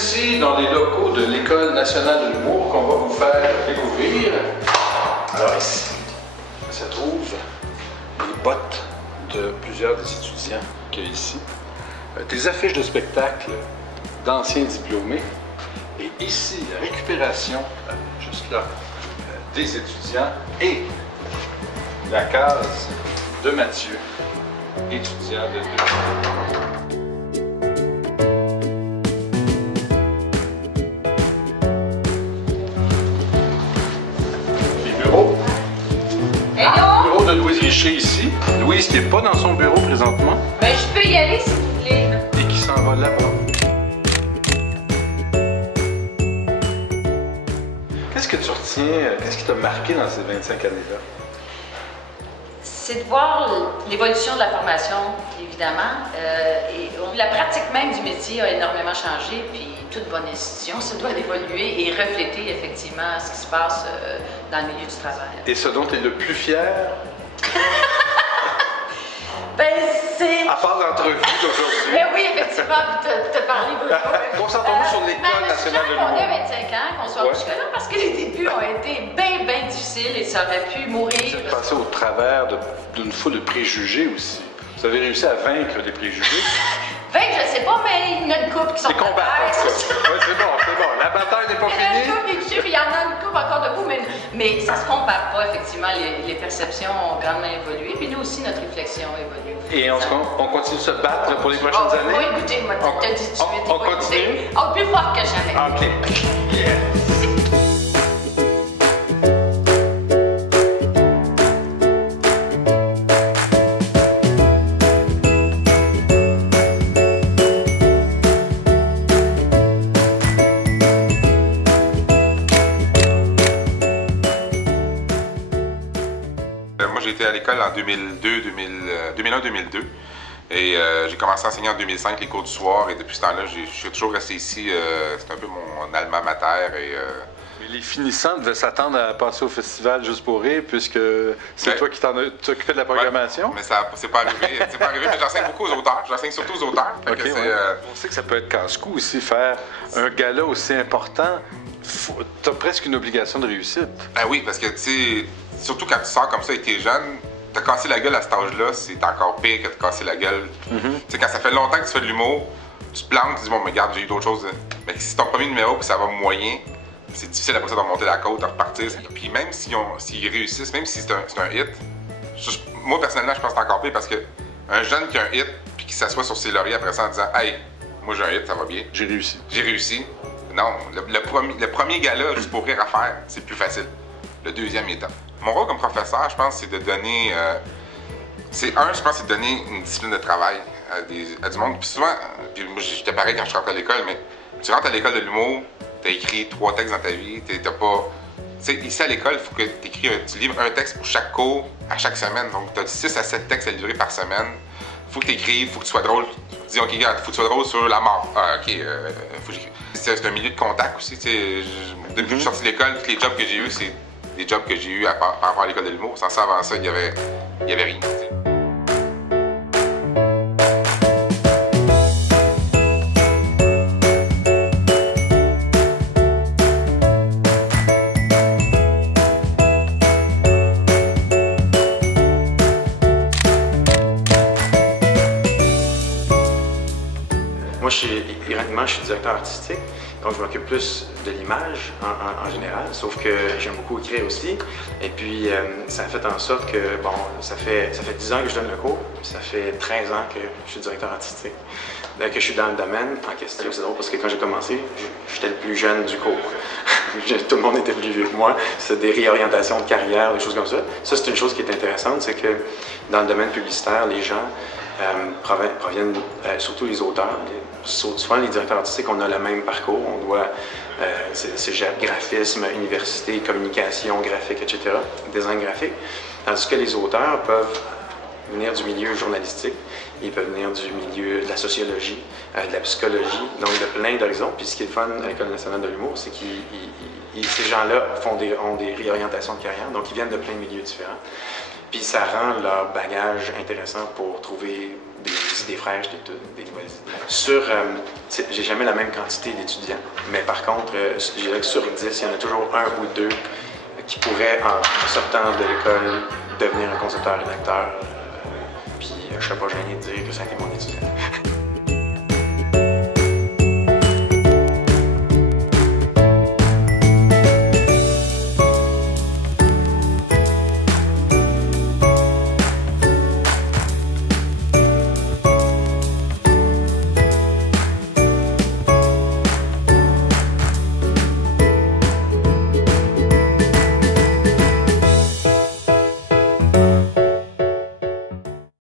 ici dans les locaux de l'École nationale de l'humour qu'on va vous faire découvrir. Alors ici, ça trouve les bottes de plusieurs des étudiants qu'il y a ici, des affiches de spectacle d'anciens diplômés, et ici, la récupération, juste là, des étudiants et la case de Mathieu, étudiant de 2. Les bureaux. Bureau de Louise Richer ici. Louise qui n'est pas dans son bureau présentement. Ben, je peux y aller s'il vous plaît. Et qui s'en va là-bas. Qu'est-ce que tu retiens, qu'est-ce qui t'a marqué dans ces 25 années-là? C'est de voir l'évolution de la formation, évidemment. Et la pratique même du métier a énormément changé, puis toute bonne institution se doit d'évoluer et refléter effectivement ce qui se passe dans le milieu du travail. Et ce dont tu es le plus fier? Ben, c'est... À part l'entrevue d'aujourd'hui. Ben oui, effectivement, te parler beaucoup. Concentrons-nous sur l'École nationale de l'humour. On a 25 ans, qu'on soit jusque-là, parce que les débuts ont été bien difficiles et ça aurait pu mourir. Vous êtes passé au travers d'une foule de préjugés aussi. Vous avez réussi à vaincre les préjugés. Vaincre, je sais pas, mais il y en a une couple qui sont combattants. Oui, c'est bon. La bataille n'est pas finie. Il y en a une couple qui il y en a une couple encore debout, mais ça se compare pas, effectivement. Les perceptions ont grandement évolué, puis nous aussi, notre réflexion a évolué. Et on continue de se battre pour les prochaines années? Oui, écoutez, moi, t'as dit tout de suite. On continue? Plus fort que jamais. OK. Yeah. Moi, j'ai été à l'école en 2001-2002 et j'ai commencé à enseigner en 2005 les cours du soir et depuis ce temps-là, je suis toujours resté ici. C'est un peu mon alma mater. Mais les finissants devaient s'attendre à passer au festival Juste pour rire puisque c'est toi qui t'occupais de la programmation. Ouais, mais c'est pas arrivé. C'est pas arrivé, mais j'enseigne beaucoup aux auteurs. J'enseigne surtout aux auteurs. Okay, on sait que ça peut être casse-cou aussi, faire un gala aussi important. T'as presque une obligation de réussite. Ben oui, parce que tu sais, surtout quand tu sors comme ça et que t'es jeune, te casser la gueule à cet âge-là, c'est encore pire que te casser la gueule. Tu sais, quand ça fait longtemps que tu fais de l'humour, tu te plantes, tu dis bon, mais regarde, j'ai eu d'autres choses. Mais si c'est ton premier numéro et ça va moyen, c'est difficile après ça de remonter la côte, de repartir. Puis même s'ils réussissent, même si c'est un hit, moi personnellement, je pense que c'est encore pire parce que un jeune qui a un hit puis qui s'assoit sur ses lauriers après ça en disant hey, moi j'ai un hit, ça va bien. J'ai réussi. Non, le premier gala juste pour rire à faire, c'est plus facile. Le deuxième est top. Mon rôle comme professeur, je pense, c'est de donner... je pense, c'est de donner une discipline de travail à du monde. Puis souvent, puis moi, j'étais pareil quand je rentre à l'école, mais tu rentres à l'école de l'humour, t'as écrit 3 textes dans ta vie, t'as pas... Tu sais, ici à l'école, il faut que tu livres un texte pour chaque cours, à chaque semaine. Donc, t'as 6 à 7 textes à livrer par semaine. Faut que t'écrives, faut que tu sois drôle. Tu dis, OK, regarde, faut que tu sois drôle sur la mort. Ah, OK, faut que j'écrive. C'est un milieu de contact aussi, tu sais. Depuis que je suis sorti de l'école, tous les jobs que j'ai eus, c'est des jobs que j'ai eus par rapport à l'école de l'humour. Sans ça, avant ça, il y avait rien. T'sais. Moi, ironiquement, je suis directeur artistique, donc je m'occupe plus de l'image en général, sauf que j'aime beaucoup écrire aussi. Et puis, ça a fait en sorte que, bon, ça fait 10 ans que je donne le cours, ça fait 13 ans que je suis directeur artistique, que je suis dans le domaine en question. C'est drôle parce que quand j'ai commencé, j'étais le plus jeune du cours. Tout le monde était plus vieux que moi. C'est des réorientations de carrière, des choses comme ça. Ça, c'est une chose qui est intéressante, c'est que dans le domaine publicitaire, les gens proviennent, surtout les auteurs, souvent les directeurs artistiques, on a le même parcours, on doit cégep, graphisme, université, communication, graphique, etc., design graphique, tandis que les auteurs peuvent venir du milieu journalistique, ils peuvent venir du milieu de la sociologie, de la psychologie, donc de plein d'horizons. Puis ce qui est le fun à l'École nationale de l'humour, c'est que ces gens-là ont des réorientations de carrière, donc ils viennent de plein de milieux différents. Puis ça rend leur bagage intéressant pour trouver des idées fraîches, des nouvelles idées. J'ai jamais la même quantité d'étudiants, mais par contre, je dirais que sur 10, il y en a toujours un ou deux qui pourraient, en sortant de l'école, devenir un concepteur-rédacteur. Puis je serais pas gêné de dire que ça a été mon étudiant.